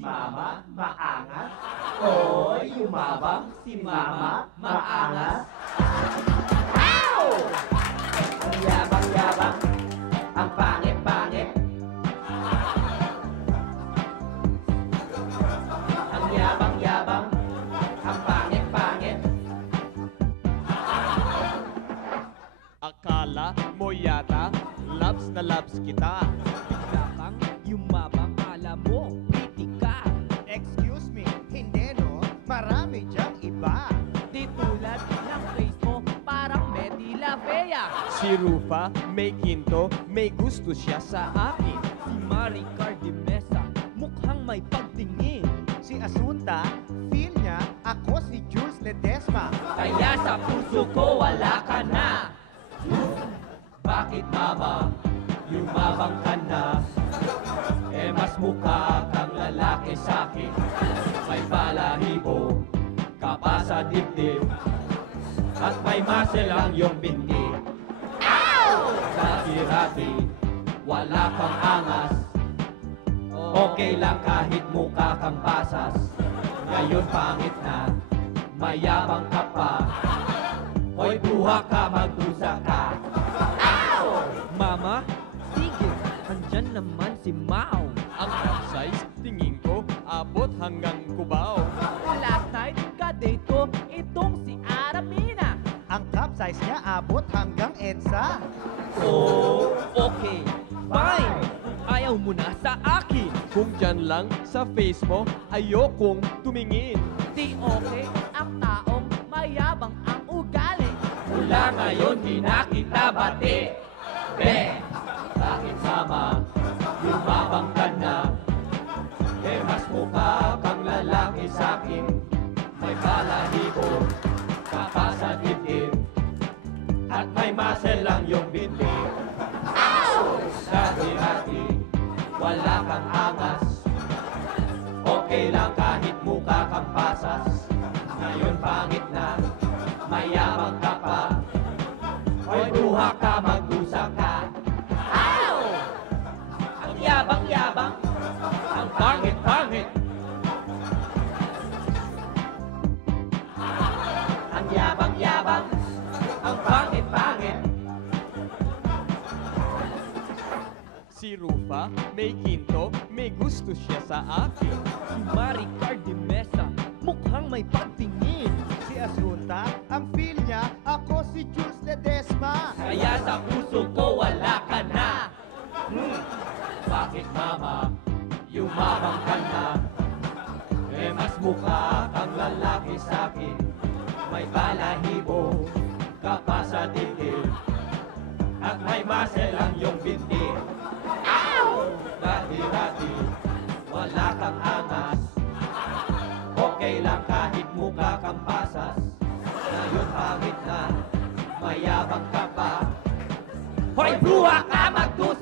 Mama, maangas. Oy, yumabang si Mama, maangas. Ow! Ang yabang-yabang, ang pangit-pangit. Ang yabang-yabang, ang pangit-pangit. Akala mo yata, loves na loves kita. Bigla kang yumabang, kala mo, pretty ka. Excuse me, hindi no? Marami dyang iba. Di tulad ng face mo, parang Betty La Fea. Si Rufa, may kinto, may gusto siya sa akin. Si Maricar de Mesa, mukhang may pagtingin. Si Asunta, feel niya ako si Jules Ledesma. Kaya sa puso ko wala ka na. Bakit Mama, yumabang ka na? Eh mas mukha kang lalaki sa'kin. May balahibo ka pa sa dibdib, at may muscle ang iyong binti. Dati-rati, wala kang angas. Okay lang kahit mukha kang pasas. Ngayon pangit na, mayabang ka pa. Hoy buha ka, magdusa ka. Mama, sige, andyan naman si Mao. Ang cup size, tingin ko, abot hanggang Cubao. Last night, kadate ko, itong si Aramina. Ang cup size niya abot hanggang EDSA. Oh, okay, fine. Ayaw mo na sa akin. Kung dyan lang sa face mo, ayokong tumingin. Di okay ang taong mayabang ang ugali. Mula ngayon di na kita bati. Be, bakit Mama, yumabang ka na? Eh mas mukha kang lalaki sa'kin. May balahibo ka pa sa dibdib, at may muscle lang yung binti. Dati-dati, wala kang angas. Okay lang kahit mukha kang pasas. Ngayon pangit na, mayabang ka pa. Hoy buha ka, magdusa ka. Ang yabang-yabang, ang pangit-pangit. Ang yabang-yabang, ang pangit-pangit. Si Rufa, may kinto, may gusto siya sa akin. Si Maricar de Mesa, mukhang may pagtingin. Si Asunta, ang feel niya ako si Jules Ledesma. Kaya sa puso ko wala ka na. Bakit Mama, yumabang ka na? Eh mas mukha kang lalaki sa'kin. May balahibo ka pa sa dibdib, at may muscle ang iyong binti. Dati-dati, wala kang angas. Okay lang kahit mukha kang pasas. Ngayon pangit na, mayabang ka pa. Hoy buha ka, magdusa